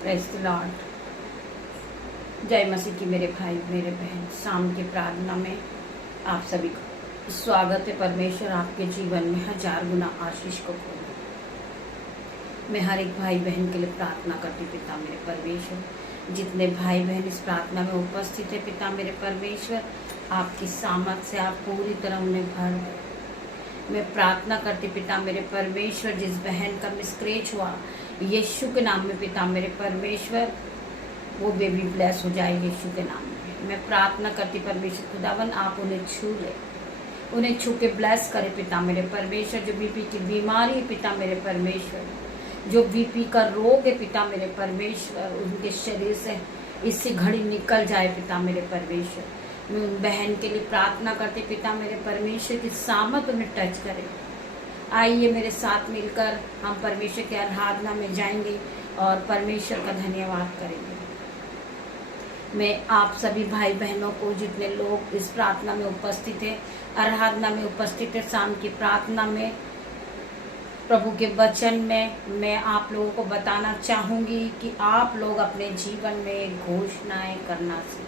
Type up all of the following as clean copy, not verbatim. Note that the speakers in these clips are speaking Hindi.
Praise the Lord. जय मसीह की मेरे भाई मेरे बहन, शाम की प्रार्थना में आप सभी को स्वागत है। परमेश्वर आपके जीवन में हजार गुना आशीष को खोले। मैं हर एक भाई बहन के लिए प्रार्थना करती पिता मेरे परमेश्वर, जितने भाई बहन इस प्रार्थना में उपस्थित है पिता मेरे परमेश्वर, आपकी सामर्थ से आप पूरी तरह उन्हें भर दो। मैं प्रार्थना करती पिता मेरे परमेश्वर, जिस बहन का मिसकैरेज हुआ यीशु के नाम में पिता मेरे परमेश्वर, वो बेबी ब्लेस हो जाए यीशु के नाम में। मैं प्रार्थना करती परमेश्वर खुदावन, आप उन्हें छू ले, उन्हें छू के ब्लेस करे पिता मेरे परमेश्वर। जो बीपी की बीमारी है पिता मेरे परमेश्वर, जो बीपी का रोग है पिता मेरे परमेश्वर, उनके शरीर से इससे घड़ी निकल जाए पिता मेरे परमेश्वर। मैं उन बहन के लिए प्रार्थना करती पिता मेरे परमेश्वर की सामर्थ उन्हें टच करे। आइए मेरे साथ मिलकर हम परमेश्वर की आराधना में जाएंगे और परमेश्वर का धन्यवाद करेंगे। मैं आप सभी भाई बहनों को, जितने लोग इस प्रार्थना में उपस्थित है, आराधना में उपस्थित है, शाम की प्रार्थना में, प्रभु के वचन में, मैं आप लोगों को बताना चाहूँगी कि आप लोग अपने जीवन में घोषणाएं करना सीखें।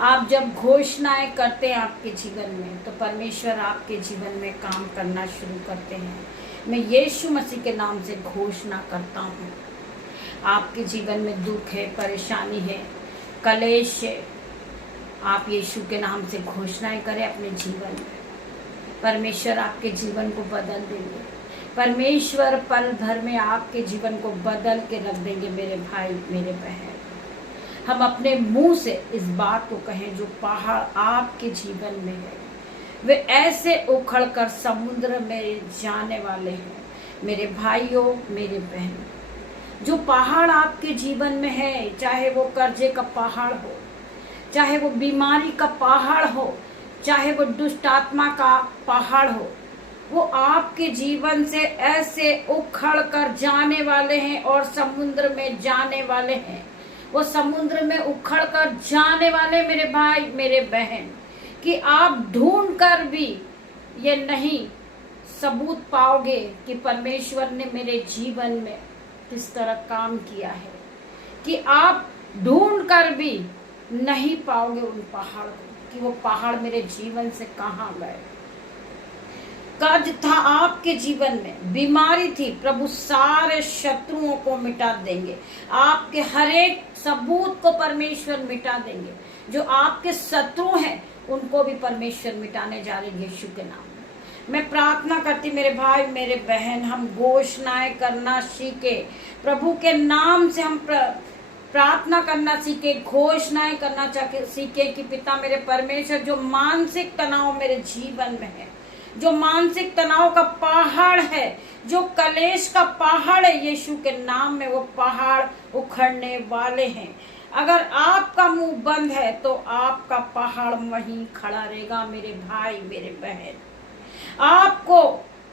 आप जब घोषणाएं करते हैं आपके जीवन में, तो परमेश्वर आपके जीवन में काम करना शुरू करते हैं। मैं यीशु मसीह के नाम से घोषणा करता हूँ, आपके जीवन में दुख है, परेशानी है, कलेश है, आप यीशु के नाम से घोषणाएं करें अपने जीवन में। परमेश्वर आपके जीवन को बदल देंगे। परमेश्वर पल भर में आपके जीवन को बदल के रख देंगे मेरे भाई मेरे बहन। हम अपने मुंह से इस बात को कहें, जो पहाड़ आपके जीवन में है वे ऐसे उखड़ कर समुद्र में जाने वाले हैं। मेरे भाइयों मेरे बहन, जो पहाड़ आपके जीवन में है, चाहे वो कर्जे का पहाड़ हो, चाहे वो बीमारी का पहाड़ हो, चाहे वो दुष्ट आत्मा का पहाड़ हो, वो आपके जीवन से ऐसे उखड़ कर जाने वाले हैं और समुद्र में जाने वाले हैं। वो समुद्र में उखड़ कर जाने वाले मेरे भाई मेरे बहन, कि आप ढूंढ कर भी ये नहीं सबूत पाओगे कि परमेश्वर ने मेरे जीवन में किस तरह काम किया है, कि आप ढूंढ कर भी नहीं पाओगे उन पहाड़ को, कि वो पहाड़ मेरे जीवन से कहाँ गए। कर्ज था आपके जीवन में, बीमारी थी, प्रभु सारे शत्रुओं को मिटा देंगे। आपके हर एक सबूत को परमेश्वर मिटा देंगे। जो आपके शत्रु हैं उनको भी परमेश्वर मिटाने जा रहे यीशु के नाम में। मैं प्रार्थना करती मेरे भाई मेरे बहन, हम घोषणाएं करना सीखे, प्रभु के नाम से हम प्रार्थना करना सीखे, घोषणाएं करना सीखे कि पिता मेरे परमेश्वर, जो मानसिक तनाव मेरे जीवन में है, जो मानसिक तनाव का पहाड़ है, जो कलेश का पहाड़ है, यीशु के नाम में वो पहाड़ उखड़ने वाले हैं। अगर आपका मुंह बंद है तो आपका पहाड़ वहीं खड़ा रहेगा मेरे भाई मेरे बहन।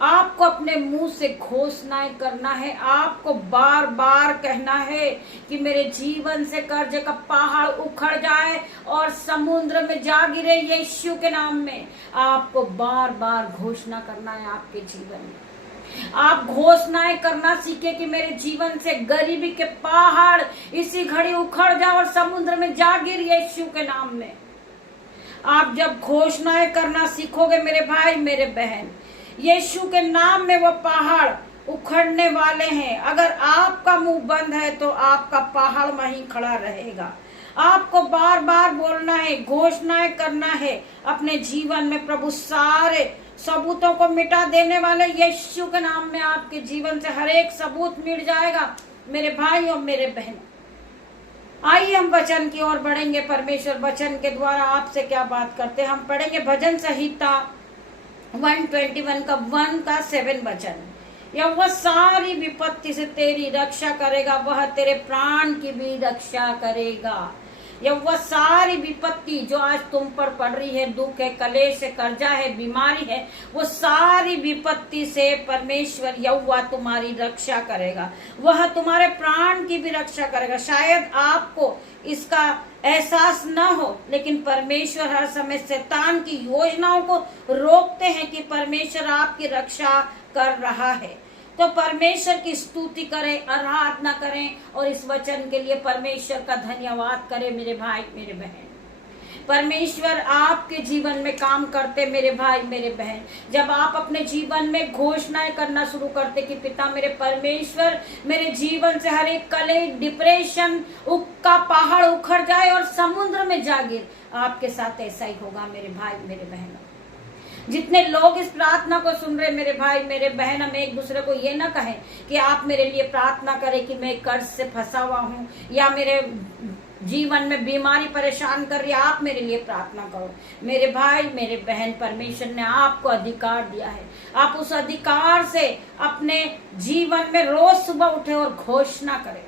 आपको अपने मुंह से घोषणाएं करना है, आपको बार बार कहना है कि मेरे जीवन से कर्ज का पहाड़ उखड़ जाए और समुद्र में जा गिरे यीशु के नाम में। आपको बार बार घोषणा करना है आपके जीवन में। आप घोषणाएं करना सीखे कि मेरे जीवन से गरीबी के पहाड़ इसी घड़ी उखड़ जाए और समुद्र में जा गिर यीशु के नाम में। आप जब घोषणाएं करना सीखोगे मेरे भाई मेरे बहन, यीशु के नाम में वो पहाड़ उखड़ने वाले हैं। अगर आपका मुंह बंद है तो आपका पहाड़ वहीं खड़ा रहेगा। आपको बार बार बोलना है, घोषणाएं करना है अपने जीवन में। प्रभु सारे सबूतों को मिटा देने वाले यीशु के नाम में आपके जीवन से हर एक सबूत मिट जाएगा मेरे भाई और मेरे बहन। आइए हम वचन की ओर बढ़ेंगे। परमेश्वर वचन के द्वारा आपसे क्या बात करते हैं। हम पढ़ेंगे भजन संहिता 121 का 1 का 7 वचन। यह सारी विपत्ति से तेरी रक्षा करेगा, वह तेरे प्राण की भी रक्षा करेगा। यह सारी विपत्ति जो आज तुम पर पड़ रही है, दुख है, कलेश है, कर्जा है, बीमारी है, वो सारी विपत्ति से परमेश्वर यहोवा तुम्हारी रक्षा करेगा, वह तुम्हारे प्राण की भी रक्षा करेगा। शायद आपको इसका एहसास न हो, लेकिन परमेश्वर हर समय शैतान की योजनाओं को रोकते हैं कि परमेश्वर आपकी रक्षा कर रहा है। तो परमेश्वर की स्तुति करें, आराधना करें और इस वचन के लिए परमेश्वर का धन्यवाद करें मेरे भाई मेरे बहन। परमेश्वर आपके जीवन में काम करते मेरे भाई मेरे बहन, जब आप अपने जीवन में घोषणाएं करना शुरू करते कि पिता मेरे परमेश्वर, मेरे जीवन से हर एक कलेश, डिप्रेशन का पहाड़ उखड़ जाए और समुद्र में जा गिर। आपके साथ ऐसा ही होगा मेरे भाई मेरे बहन। जितने लोग इस प्रार्थना को सुन रहे मेरे भाई मेरे बहन, हम एक दूसरे को ये ना कहें कि आप मेरे लिए प्रार्थना करें कि मैं कर्ज से फंसा हुआ हूँ या मेरे जीवन में बीमारी परेशान कर रही है, आप मेरे लिए प्रार्थना करो। मेरे भाई मेरे बहन, परमेश्वर ने आपको अधिकार दिया है। आप उस अधिकार से अपने जीवन में रोज सुबह उठे और घोषणा करें।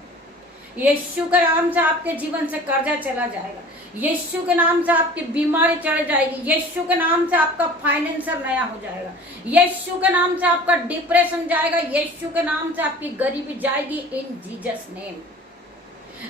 यीशु के नाम से आपके जीवन से कर्जा चला जाएगा, यीशु के नाम से आपकी बीमारी चढ़ जाएगी, यीशु के नाम से आपका फाइनेंसर नया हो जाएगा, यीशु के नाम से आपका डिप्रेशन जाएगा, यीशु के नाम से आपकी गरीबी जाएगी। इन जीसस नेम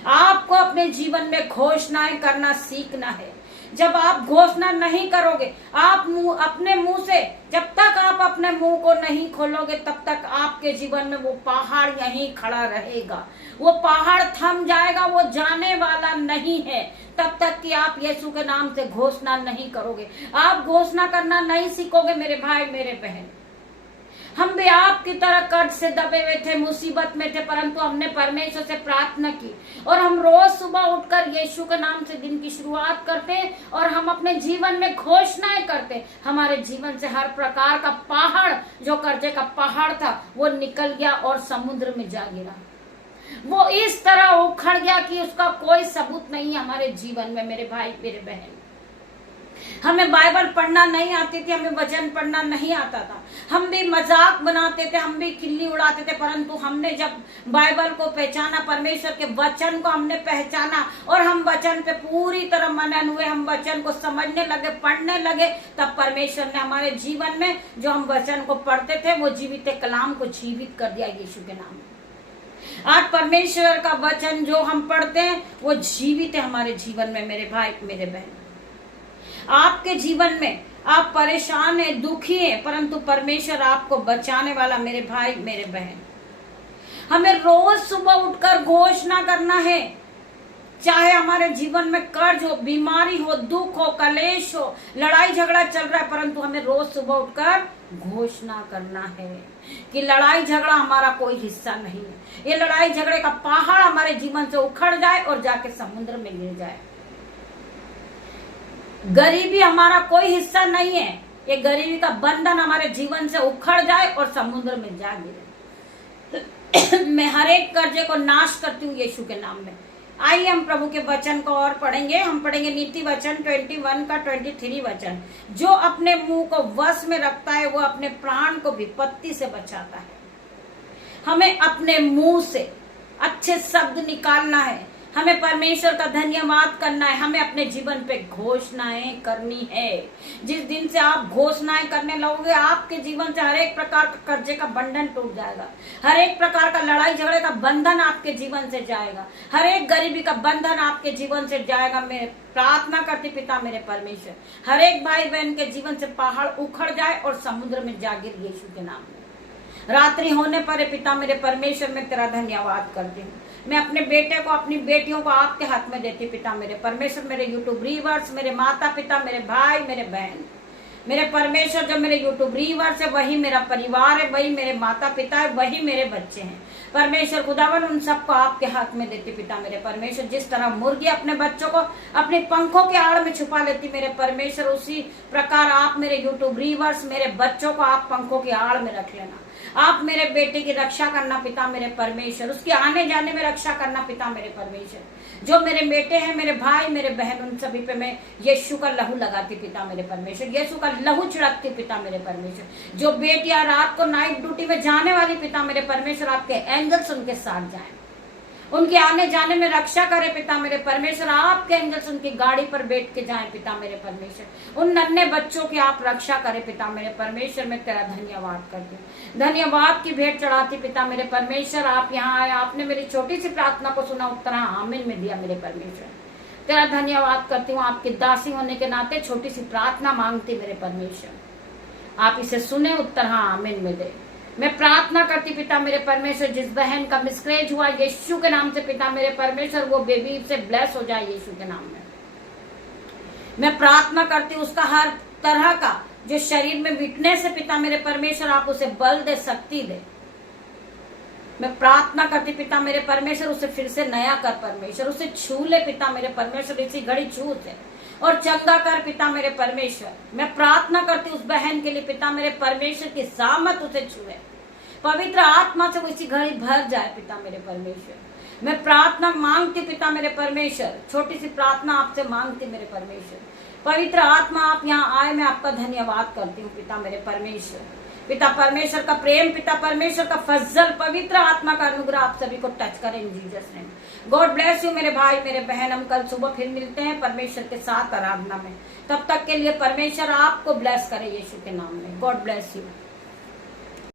आपको अपने जीवन में घोषणाएं करना सीखना है। जब आप घोषणा नहीं करोगे, आप अपने मुंह से, जब तक आप अपने मुंह को नहीं खोलोगे तब तक आपके जीवन में वो पहाड़ यहीं खड़ा रहेगा। वो पहाड़ थम जाएगा, वो जाने वाला नहीं है तब तक कि आप यीशु के नाम से घोषणा नहीं करोगे। आप घोषणा करना नहीं सीखोगे मेरे भाई मेरे बहन। हम भी आपकी तरह कर्ज से दबे हुए थे, मुसीबत में थे, परंतु हमने परमेश्वर से प्रार्थना की और हम रोज सुबह उठकर यीशु के नाम से दिन की शुरुआत करते और हम अपने जीवन में घोषणाएं करते। हमारे जीवन से हर प्रकार का पहाड़, जो कर्जे का पहाड़ था, वो निकल गया और समुद्र में जा गिरा। वो इस तरह उखड़ गया कि उसका कोई सबूत नहीं हमारे जीवन में मेरे भाई मेरे बहन। हमें बाइबल पढ़ना नहीं आती थी, हमें वचन पढ़ना नहीं आता था, हम भी मजाक बनाते थे, हम भी खिल्ली उड़ाते थे, परंतु हमने जब बाइबल को पहचाना, परमेश्वर के वचन को हमने पहचाना और हम वचन पे पूरी तरह मनन हुए, हम वचन को समझने लगे, पढ़ने लगे, तब परमेश्वर ने हमारे जीवन में जो हम वचन को पढ़ते थे वो जीवित कलाम को जीवित कर दिया यीशु के नाम में। आज परमेश्वर का वचन जो हम पढ़ते हैं वो जीवित है हमारे जीवन में मेरे भाई मेरे बहन। आपके जीवन में आप परेशान हैं, दुखी हैं, परंतु परमेश्वर आपको बचाने वाला मेरे भाई मेरे बहन। हमें रोज सुबह उठकर घोषणा करना है, चाहे हमारे जीवन में कर्ज हो, बीमारी हो, दुख हो, कलेश हो, लड़ाई झगड़ा चल रहा है, परंतु हमें रोज सुबह उठकर घोषणा करना है कि लड़ाई झगड़ा हमारा कोई हिस्सा नहीं है। ये लड़ाई झगड़े का पहाड़ हमारे जीवन से उखड़ जाए और जाके समुद्र में गिर जाए। गरीबी हमारा कोई हिस्सा नहीं है, ये गरीबी का बंधन हमारे जीवन से उखड़ जाए और समुद्र में जा गिरे। मैं हर एक कर्जे को नाश करती हूँ यीशु के नाम में। आइए हम प्रभु के वचन को और पढ़ेंगे। हम पढ़ेंगे नीति वचन 21 का 23 वचन। जो अपने मुंह को वश में रखता है वो अपने प्राण को विपत्ति से बचाता है। हमें अपने मुंह से अच्छे शब्द निकालना है, हमें परमेश्वर का धन्यवाद करना है, हमें अपने जीवन पे घोषणाएं करनी है। जिस दिन से आप घोषणाएं करने लगोगे, आपके जीवन से हर एक प्रकार का कर्जे का बंधन टूट जाएगा, हर एक प्रकार का लड़ाई झगड़े का बंधन आपके जीवन से जाएगा, हर एक गरीबी का बंधन आपके जीवन से जाएगा। मैं प्रार्थना करती पिता मेरे परमेश्वर, हर एक भाई बहन के जीवन से पहाड़ उखड़ जाए और समुद्र में जा गिर यीशु के नाम में। रात्रि होने पर पिता मेरे परमेश्वर, मैं तेरा धन्यवाद करती हूँ। मैं अपने बेटे को, अपनी बेटियों को आपके हाथ में देती पिता मेरे परमेश्वर। मेरे यूट्यूब रीवर्स, मेरे माता पिता, मेरे भाई, मेरे बहन, मेरे परमेश्वर, जो मेरे यूट्यूब रीवर्स है वही मेरा परिवार है, वही मेरे माता पिता है, वही मेरे बच्चे हैं। परमेश्वर खुदावन, उन सबको आपके हाथ में देती पिता मेरे परमेश्वर। जिस तरह मुर्गी अपने बच्चों को अपने पंखों के आड़ में छुपा लेती मेरे परमेश्वर, उसी प्रकार आप मेरे यूट्यूब रीवर्स, मेरे बच्चों को आप पंखों के आड़ में रख लेना। आप मेरे बेटे की रक्षा करना पिता मेरे परमेश्वर, उसके आने जाने में रक्षा करना पिता मेरे परमेश्वर। जो मेरे बेटे हैं, मेरे भाई, मेरे बहन, उन सभी पे मैं यीशु का लहू लगाती पिता मेरे परमेश्वर, यीशु का लहू छिड़कती पिता मेरे परमेश्वर। जो बेटियां रात को नाइट ड्यूटी में जाने वाली पिता मेरे परमेश्वर, आपके एंगल्स उनके साथ जाएं, उनके आने जाने में रक्षा करे पिता मेरे परमेश्वर। आपके एंगल्स उनकी गाड़ी पर बैठ के जाएं पिता मेरे परमेश्वर। उन नन्हे बच्चों की आप रक्षा करें पिता मेरे परमेश्वर। मैं तेरा धन्यवाद करती हूँ, धन्यवाद की भेंट चढ़ाती पिता मेरे परमेश्वर। आप यहाँ आए, आपने मेरी छोटी सी प्रार्थना को सुना, उत्तर आमीन में दिया मेरे परमेश्वर। तेरा धन्यवाद करती हूँ, आपकी दासी होने के नाते छोटी सी प्रार्थना मांगती मेरे परमेश्वर। आप इसे सुने, उत्तर हाँ आमीन में दे। मैं प्रार्थना करती पिता मेरे परमेश्वर, जिस बहन का मिसकैरेज हुआ यीशु के नाम से पिता मेरे परमेश्वर, वो बेबी से ब्लेस हो जाए यीशु के नाम में। मैं प्रार्थना करती उसका हर तरह का जो शरीर में वीकनेस है पिता मेरे परमेश्वर, आप उसे बल दे, शक्ति दे। मैं प्रार्थना करती पिता मेरे परमेश्वर, उसे फिर से नया कर परमेश्वर, उसे छू ले पिता मेरे परमेश्वर, इसी घड़ी छू से और चंगा कर पिता मेरे परमेश्वर। मैं प्रार्थना करती उस बहन के लिए पिता मेरे परमेश्वर की सामत उसे छुए, पवित्र आत्मा से वो इसी घड़ी भर जाए पिता मेरे परमेश्वर। मैं प्रार्थना मांगती पिता मेरे परमेश्वर, छोटी सी प्रार्थना आपसे मांगती मेरे परमेश्वर। पवित्र आत्मा आप यहाँ आए, मैं आपका धन्यवाद करती हूँ पिता मेरे परमेश्वर। पिता परमेश्वर का प्रेम, पिता परमेश्वर का फजल, पवित्र आत्मा का अनुग्रह आप सभी को टच करें इन Jesus name. God bless you मेरे भाई मेरे बहन। हम कल सुबह फिर मिलते हैं परमेश्वर के साथ आराधना में। तब तक के लिए परमेश्वर आपको ब्लेस करे यीशु के नाम में। God bless you.